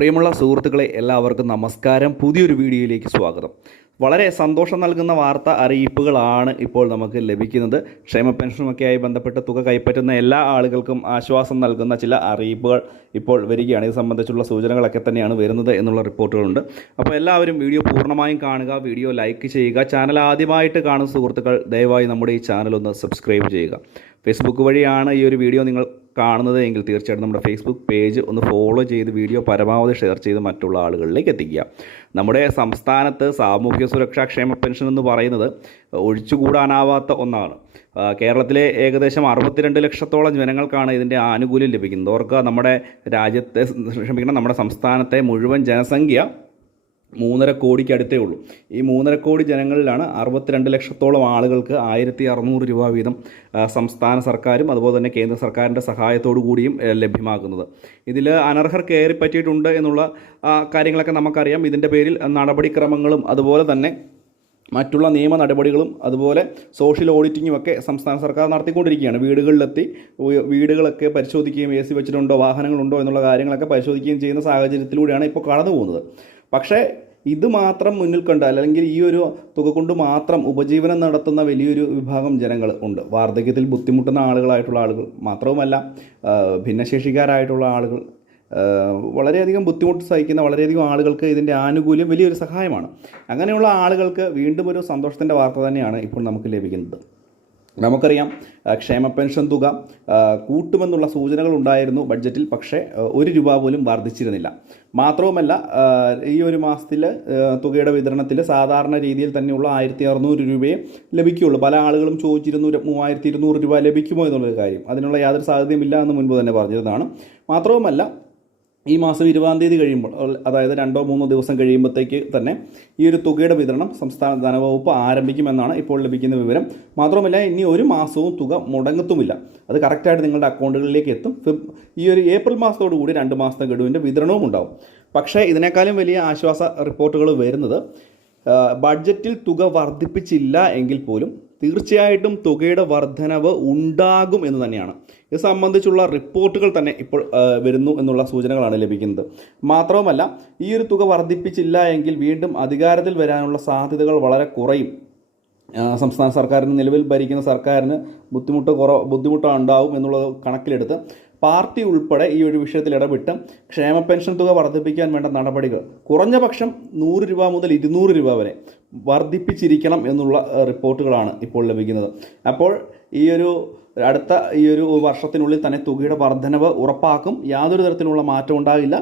പ്രിയമുള്ള സുഹൃത്തുക്കളെ എല്ലാവർക്കും നമസ്കാരം. പുതിയൊരു വീഡിയോയിലേക്ക് സ്വാഗതം. വളരെ സന്തോഷം നൽകുന്ന വാർത്ത അറിയിപ്പുകളാണ് ഇപ്പോൾ നമുക്ക് ലഭിക്കുന്നത്. ക്ഷേമ പെൻഷനുമൊക്കെയായി ബന്ധപ്പെട്ട് തുക കൈപ്പറ്റുന്ന എല്ലാ ആളുകൾക്കും ആശ്വാസം നൽകുന്ന ചില അറിയിപ്പുകൾ ഇപ്പോൾ വരികയാണ്. ഇത് സംബന്ധിച്ചുള്ള സൂചനകളൊക്കെ തന്നെയാണ് വരുന്നത് എന്നുള്ള റിപ്പോർട്ടുകളുണ്ട്. അപ്പോൾ എല്ലാവരും വീഡിയോ പൂർണ്ണമായും കാണുക, വീഡിയോ ലൈക്ക് ചെയ്യുക. ചാനൽ ആദ്യമായിട്ട് കാണുന്ന സുഹൃത്തുക്കൾ ദയവായി നമ്മുടെ ഈ ചാനൽ ഒന്ന് സബ്സ്ക്രൈബ് ചെയ്യുക. ഫേസ്ബുക്ക് വഴിയാണ് ഈ ഒരു വീഡിയോ നിങ്ങൾ കാണുന്നത് എങ്കിൽ തീർച്ചയായിട്ടും നമ്മുടെ ഫേസ്ബുക്ക് പേജ് ഒന്ന് ഫോളോ ചെയ്ത് വീഡിയോ പരമാവധി ഷെയർ ചെയ്ത് മറ്റുള്ള ആളുകളിലേക്ക് എത്തിക്കുക. നമ്മുടെ സംസ്ഥാനത്ത് സാമൂഹ്യ സുരക്ഷാ ക്ഷേമ പെൻഷൻ എന്ന് പറയുന്നത് ഒഴിച്ചുകൂടാനാവാത്ത ഒന്നാണ്. കേരളത്തിലെ ഏകദേശം 62 ലക്ഷത്തോളം ജനങ്ങൾക്കാണ് ഇതിൻ്റെ ആനുകൂല്യം ലഭിക്കുന്നത്. ഓർക്കുക, നമ്മുടെ സംസ്ഥാനത്തെ മുഴുവൻ ജനസംഖ്യ 3.5 കോടിക്ക് അടുത്തേ ഉള്ളൂ. ഈ 3.5 കോടി ജനങ്ങളിലാണ് 62 ലക്ഷത്തോളം ആളുകൾക്ക് 1600 രൂപ വീതം സംസ്ഥാന സർക്കാരും അതുപോലെ തന്നെ കേന്ദ്ര സർക്കാരിൻ്റെ സഹായത്തോടു കൂടിയും ലഭ്യമാക്കുന്നത്. ഇതിൽ അനർഹർ കയറി പറ്റിയിട്ടുണ്ട് എന്നുള്ള കാര്യങ്ങളൊക്കെ നമുക്കറിയാം. ഇതിൻ്റെ പേരിൽ നടപടിക്രമങ്ങളും അതുപോലെ തന്നെ മറ്റുള്ള നിയമ നടപടികളും അതുപോലെ സോഷ്യൽ ഓഡിറ്റിങ്ങും ഒക്കെ സംസ്ഥാന സർക്കാർ നടത്തിക്കൊണ്ടിരിക്കുകയാണ്. വീടുകളിലെത്തി വീടുകളൊക്കെ പരിശോധിക്കുകയും AC വെച്ചിട്ടുണ്ടോ, വാഹനങ്ങളുണ്ടോ എന്നുള്ള കാര്യങ്ങളൊക്കെ പരിശോധിക്കുകയും ചെയ്യുന്ന സാഹചര്യത്തിലൂടെയാണ് ഇപ്പോൾ കടന്നു പോകുന്നത്. പക്ഷേ ഇത് മാത്രം മുന്നിൽ കണ്ട് അല്ലെങ്കിൽ ഈ ഒരു തുക കൊണ്ട് മാത്രം ഉപജീവനം നടത്തുന്ന വലിയൊരു വിഭാഗം ജനങ്ങൾ ഉണ്ട്. വാർദ്ധക്യത്തിൽ ബുദ്ധിമുട്ടുന്ന ആളുകൾ മാത്രവുമല്ല, ഭിന്നശേഷിക്കാരായിട്ടുള്ള ആളുകൾ, വളരെയധികം ബുദ്ധിമുട്ട് സഹിക്കുന്ന വളരെയധികം ആളുകൾക്ക് ഇതിൻ്റെ ആനുകൂല്യം വലിയൊരു സഹായമാണ്. അങ്ങനെയുള്ള ആളുകൾക്ക് വീണ്ടും ഒരു സന്തോഷത്തിൻ്റെ വാർത്ത തന്നെയാണ് ഇപ്പോൾ നമുക്ക് ലഭിക്കുന്നത്. നമുക്കറിയാം, ക്ഷേമ പെൻഷൻ തുക കൂട്ടുമെന്നുള്ള സൂചനകൾ ഉണ്ടായിരുന്നു ബഡ്ജറ്റിൽ. പക്ഷേ 1 രൂപ പോലും വർദ്ധിച്ചിരുന്നില്ല. മാത്രവുമല്ല, ഈ ഒരു മാസത്തിൽ തുകയുടെ വിതരണത്തിൽ സാധാരണ രീതിയിൽ തന്നെയുള്ള 1600 രൂപയെ ലഭിക്കുകയുള്ളൂ. പല ആളുകളും ചോദിച്ചിരുന്നു 3200 രൂപ ലഭിക്കുമോ എന്നുള്ളൊരു കാര്യം. അതിനുള്ള യാതൊരു സാധ്യതയുമില്ല എന്ന് മുൻപ് തന്നെ പറഞ്ഞിരുന്നതാണ്. മാത്രവുമല്ല, ഈ മാസം 20-ാം തീയതി കഴിയുമ്പോൾ, അതായത് 2-3 ദിവസം കഴിയുമ്പോഴത്തേക്ക് തന്നെ ഈ ഒരു തുകയുടെ വിതരണം സംസ്ഥാന ധനവകുപ്പ് ആരംഭിക്കുമെന്നാണ് ഇപ്പോൾ ലഭിക്കുന്ന വിവരം. മാത്രമല്ല, ഇനി ഒരു മാസവും തുക മുടങ്ങത്തുമില്ല. അത് കറക്റ്റായിട്ട് നിങ്ങളുടെ അക്കൗണ്ടുകളിലേക്ക് എത്തും. ഈ ഒരു ഏപ്രിൽ മാസത്തോടു കൂടി 2 മാസത്തെ ഗഡുവിൻ്റെ വിതരണവും ഉണ്ടാവും. പക്ഷേ ഇതിനേക്കാളും വലിയ ആശ്വാസ റിപ്പോർട്ടുകൾ വരുന്നത് ബഡ്ജറ്റിൽ തുക വർദ്ധിപ്പിച്ചില്ല എങ്കിൽ പോലും തീർച്ചയായിട്ടും തുകയുടെ വർധനവ് ഉണ്ടാകും എന്ന് തന്നെയാണ്. ഇത് സംബന്ധിച്ചുള്ള റിപ്പോർട്ടുകൾ തന്നെ ഇപ്പോൾ വരുന്നു എന്നുള്ള സൂചനകളാണ് ലഭിക്കുന്നത്. മാത്രവുമല്ല, ഈ ഒരു തുക വർദ്ധിപ്പിച്ചില്ല എങ്കിൽ വീണ്ടും അധികാരത്തിൽ വരാനുള്ള സാധ്യതകൾ വളരെ കുറയും. സംസ്ഥാന സർക്കാരിന്, നിലവിൽ ഭരിക്കുന്ന സർക്കാരിന് ബുദ്ധിമുട്ട് ഉണ്ടാവും എന്നുള്ളത് കണക്കിലെടുത്ത് പാർട്ടി ഉൾപ്പെടെ ഈ ഒരു വിഷയത്തിൽ ഇടപെട്ട് ക്ഷേമ പെൻഷൻ തുക വർദ്ധിപ്പിക്കാൻ വേണ്ട നടപടികൾ കുറഞ്ഞ പക്ഷം 100 രൂപ മുതൽ 200 രൂപ വരെ വർദ്ധിപ്പിച്ചിരിക്കണം എന്നുള്ള റിപ്പോർട്ടുകളാണ് ഇപ്പോൾ ലഭിക്കുന്നത്. അപ്പോൾ അടുത്ത ഈ ഒരു വർഷത്തിനുള്ളിൽ തന്നെ തുകയുടെ വർധനവ് ഉറപ്പാക്കും. യാതൊരു തരത്തിലുള്ള മാറ്റം ഉണ്ടാകില്ല.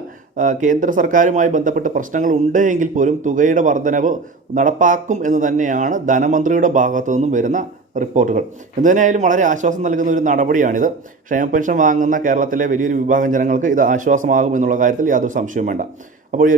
കേന്ദ്ര സർക്കാരുമായി ബന്ധപ്പെട്ട് പ്രശ്നങ്ങൾ ഉണ്ട് എങ്കിൽ പോലും തുകയുടെ വർധനവ് നടപ്പാക്കും എന്ന് തന്നെയാണ് ധനമന്ത്രിയുടെ ഭാഗത്തു നിന്നും വരുന്ന റിപ്പോർട്ടുകൾ. എന്തുതന്നെയായാലും വളരെ ആശ്വാസം നൽകുന്ന ഒരു നടപടിയാണിത്. ക്ഷേമ പെൻഷൻ വാങ്ങുന്ന കേരളത്തിലെ വലിയൊരു വിഭാഗം ജനങ്ങൾക്ക് ഇത് ആശ്വാസമാകും എന്നുള്ള കാര്യത്തിൽ യാതൊരു സംശയവും വേണ്ട. അപ്പോൾ